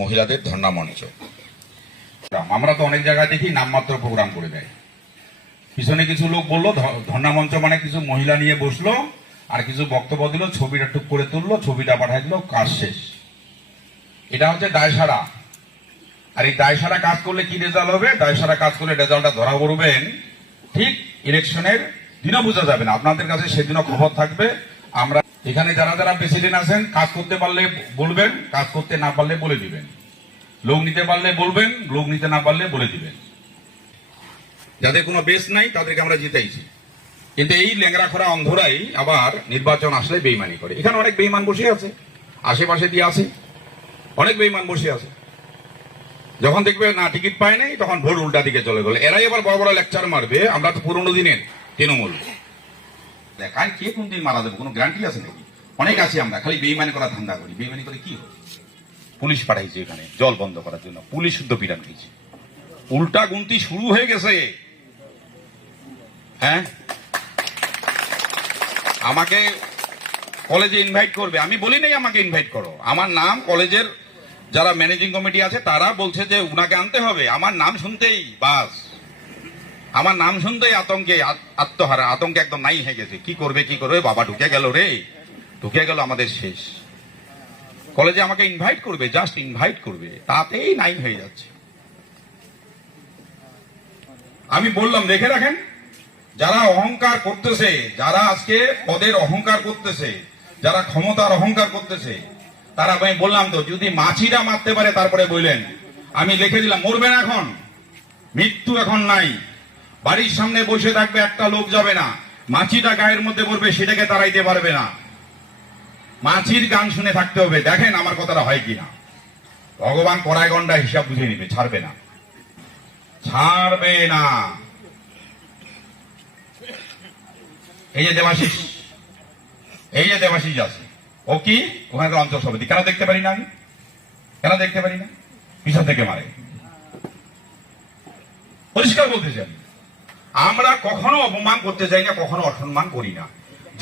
মহিলাদের ধর্ণা মঞ্চ। আমরা তো অনেক জায়গায় দেখি নামমাত্র প্রোগ্রাম করে দেয়। পিছনে কিছু লোক বললো ধর্ণা মঞ্চ মানে কিছু মহিলা নিয়ে বসলো আর কিছু বক্তব্য দিল, ছবিটা টুক করে তুললো, ছবিটা পাঠাই দিল, কাজ শেষ। এটা হচ্ছে দায়সারা। আর এই দায়সারা কাজ করলে কি রেজাল্ট হবে? দায়সারা কাজ করলে রেজাল্টটা ধরা পড়বেন ঠিক ইলেকশনের দিনও বোঝা যাবে না, আপনাদের কাছে সেদিনও খবর থাকবে। আমরা এখানে যারা যারা প্রেসিডেন্ট আছেন, কাজ করতে পারলে বলবেন, কাজ করতে না পারলে বলে দিবেন। লোক নিতে পারলে বলবেন, লোক নিতে না পারলে বলে দিবেন। যাদের কোনো বেস নাই তাদেরকে আমরা জিতাইছি, কিন্তু এই ল্যাংরা খোরা অন্ধরাই আবার নির্বাচন আসলে বেইমানি করে। এখানে অনেক বেইমান বসে আছে, আশেপাশে দিয়ে আছে অনেক বেইমান বসে আছে। যখন দেখবে না টিকিট পায় নাই, তখন ভোট উল্টা দিকে চলে গেল। এরাই আবার বড় বড় লেকচার মারবে, আমরা তো পুরোনো দিনের তৃণমূল। দেখায় কে কোন দিন মারা যাবে কোনো গ্যারান্টি আছে নাকি? অনেক আছি আমরা, খালি বেইমানি করা ধান্দা করি। বেইমানি করে কি হবে? পুলিশ পাঠাইছে এখানে জল বন্ধ করার জন্য, পুলিশ শুদ্ধ পিটান খেয়েছে। উল্টা গুনতি শুরু হয়ে গেছে। হ্যাঁ, আমাকে কলেজে ইনভাইট করবে, আমি বলি নাই আমাকে ইনভাইট করো। আমার নাম কলেজের যারা ম্যানেজিং কমিটি আছে তারা বলছে যে উনাকে আনতে হবে। আমার নাম শুনতেই বাস, আমার নাম শুনতেই আতঙ্কে আত্মহারা, আতঙ্কে একদম নাই হয়ে গেছে। কি করবে কি করবে, বাবা ঢুকে গেল রে, ঢুকে গেল, আমাদের শেষ। কলেজে আমাকে ইনভাইট করবে, জাস্ট ইনভাইট করবে, তাতেই নাই হয়ে যাচ্ছে। আমি বললাম দেখে রাখেন, যারা অহংকার করতেছে, যারা আজকে পদের অহংকার করতেছে, যারা ক্ষমতার অহংকার করতেছে, তারা আমি বললাম তো যদি মাছিরা মারতে পারে তারপরে বললেন। আমি লিখে দিলাম মরবে না, এখন মৃত্যু এখন নাই। বাড়ির সামনে বসে থাকবে, একটা লোক যাবে না, মাছিটা গায়ের মধ্যে পড়বে, সেটাকে তাড়াইতে পারবে না। মাছির গান শুনে থাকতে হবে। দেখেন আমার কথাটা হয় কিনা। ভগবান কড়াই গন্ডা হিসাব বুঝে নিবে, ছাড়বে না, ছাড়বে না। এই যে দেবাশিস, এই যে দেবাশিস আছে, ও কি ওখানকার অঞ্চল সভাপতি। কেন দেখতে পারি না আমি? কেন দেখতে পারি না? পিছন থেকে মারে। পরিষ্কার বলতে চাই, আমরা কখনো অপমান করতে চাই না, কখনো অসম্মান করি না।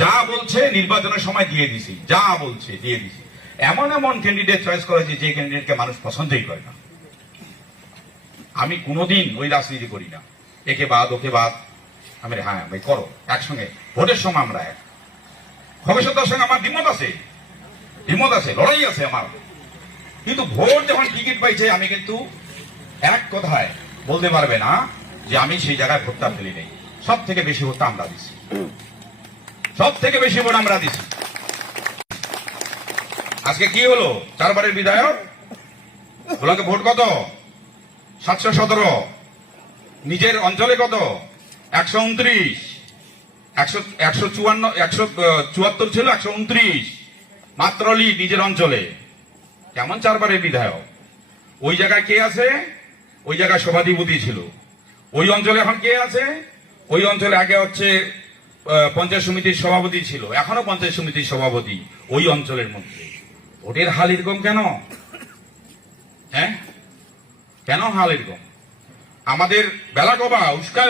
যা বলছে নির্বাচনের সময় দিয়ে দিছি, যা বলছে দিয়ে দিছি। এমন এমন ক্যান্ডিডেট চয়েস করেছি যে ক্যান্ডিডেটকে মানুষ পছন্দই করে না। আমি কোনোদিন ওই রাজনীতি করি না, একে বাদ ওকে বাদ। আমি হ্যাঁ ভাই করো, একসঙ্গে ভোটের সময় আমরা এক। ভবিষ্যতের সঙ্গে আমার দ্বিমত আছে, দ্বিমত আছে, লড়াই আছে আমার। কিন্তু ভোট যখন টিকিট পাইছে, আমি কিন্তু এক কথায় বলতে পারবে না যে আমি সেই জায়গায় ভোটটা ফেলি নেই। সব থেকে বেশি ভোটটা আমরা দিচ্ছি, সব থেকে বেশি ভোট আমরা দিচ্ছি। আজকে কি হলো? 4 বারের বিধায়ক, ওনাকে ভোট কত? 717। নিজের অঞ্চলে কত? 129। 174 ছিল, 129 মাত্র লিড নিজের অঞ্চলে। কেমন 4 বারের বিধায়ক? ওই জায়গায় কে আছে? ওই জায়গায় সভাধিপতি ছিল। ওই অঞ্চলে এখন কে আছে? ওই অঞ্চলে আগে হচ্ছে পঞ্চায়েত সমিতির সভাপতি ছিল, এখনো পঞ্চায়েত সমিতির সভাপতি ওই অঞ্চলের মধ্যে। ভোটের হাল এরকম কেন? হ্যাঁ, কেন হাল এরকম? আমাদের বেলা কবা উস্কা